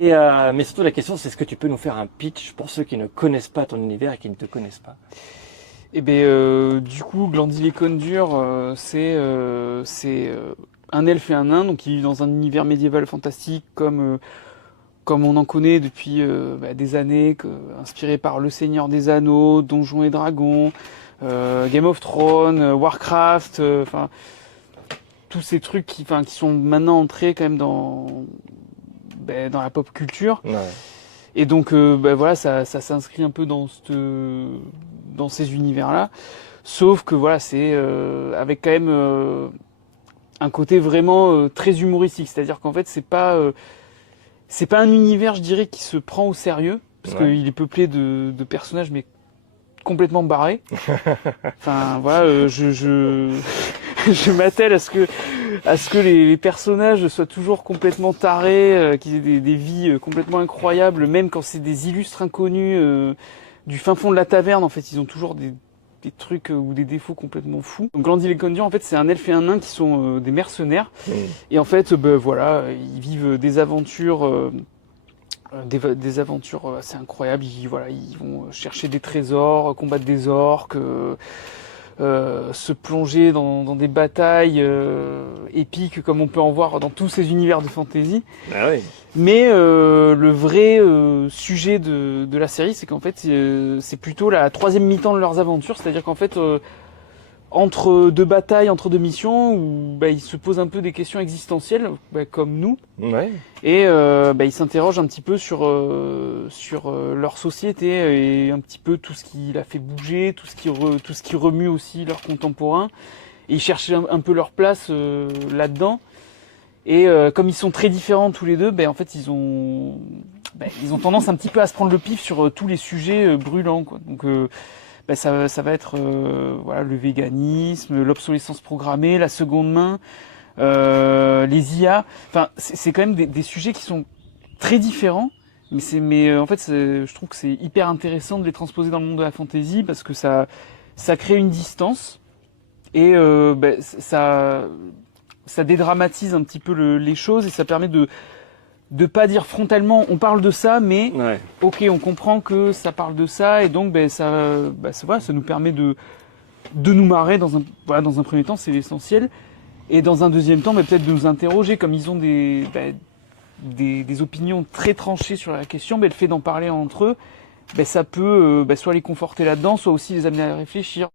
Mais surtout la question, c'est est-ce que tu peux nous faire un pitch pour ceux qui ne connaissent pas ton univers et qui ne te connaissent pas? Et du coup, Glandil et Condur, c'est un elfe et un nain, donc ils vivent dans un univers médiéval fantastique comme on en connaît depuis des années, inspiré par Le Seigneur des Anneaux, Donjons et Dragons, Game of Thrones, Warcraft, enfin tous ces trucs qui sont maintenant entrés quand même dans la pop culture. Ouais. Et donc voilà, ça s'inscrit un peu dans ces univers-là. Sauf que voilà, c'est avec quand même un côté vraiment très humoristique. C'est-à-dire qu'en fait, c'est pas un univers, je dirais, qui se prend au sérieux, parce Ouais. qu'il est peuplé de personnages mais complètement barrés. Enfin voilà, je m'attelle à ce que les personnages soient toujours complètement tarés, qu'ils aient des vies complètement incroyables, même quand c'est des illustres inconnus du fin fond de la taverne. En fait, ils ont toujours des trucs ou des défauts complètement fous. Donc Glandil et Condur, en fait, c'est un elfe et un nain qui sont des mercenaires. Mm. Et en fait, voilà, ils vivent des aventures. Des aventures assez incroyables. Ils vont chercher des trésors, combattre des orques, se plonger dans des batailles épiques comme on peut en voir dans tous ces univers de fantasy. Ah oui. Mais le vrai sujet de la série, c'est qu'en fait, c'est plutôt la troisième mi-temps de leurs aventures. C'est-à-dire qu'en fait, entre deux batailles, entre deux missions, où ils se posent un peu des questions existentielles, comme nous, Ouais. et ils s'interrogent un petit peu sur leur société et un petit peu tout ce qui la fait bouger, tout ce qui remue aussi leurs contemporains. Et ils cherchent un peu leur place là-dedans. Et comme ils sont très différents tous les deux, en fait ils ont tendance un petit peu à se prendre le pif sur tous les sujets brûlants, quoi. Donc ça va être voilà, le véganisme, l'obsolescence programmée, la seconde main, les IA. Enfin, c'est quand même des sujets qui sont très différents. Mais en fait, je trouve que c'est hyper intéressant de les transposer dans le monde de la fantasy parce que ça crée une distance et ça dédramatise un petit peu les choses et ça permet de pas dire frontalement on parle de ça, mais Ouais. ok, on comprend que ça parle de ça et donc ça nous permet de nous marrer dans un premier temps, c'est l'essentiel, et dans un deuxième temps peut-être de nous interroger comme ils ont des opinions très tranchées sur la question. Le fait d'en parler entre eux, ça peut soit les conforter là-dedans, soit aussi les amener à réfléchir.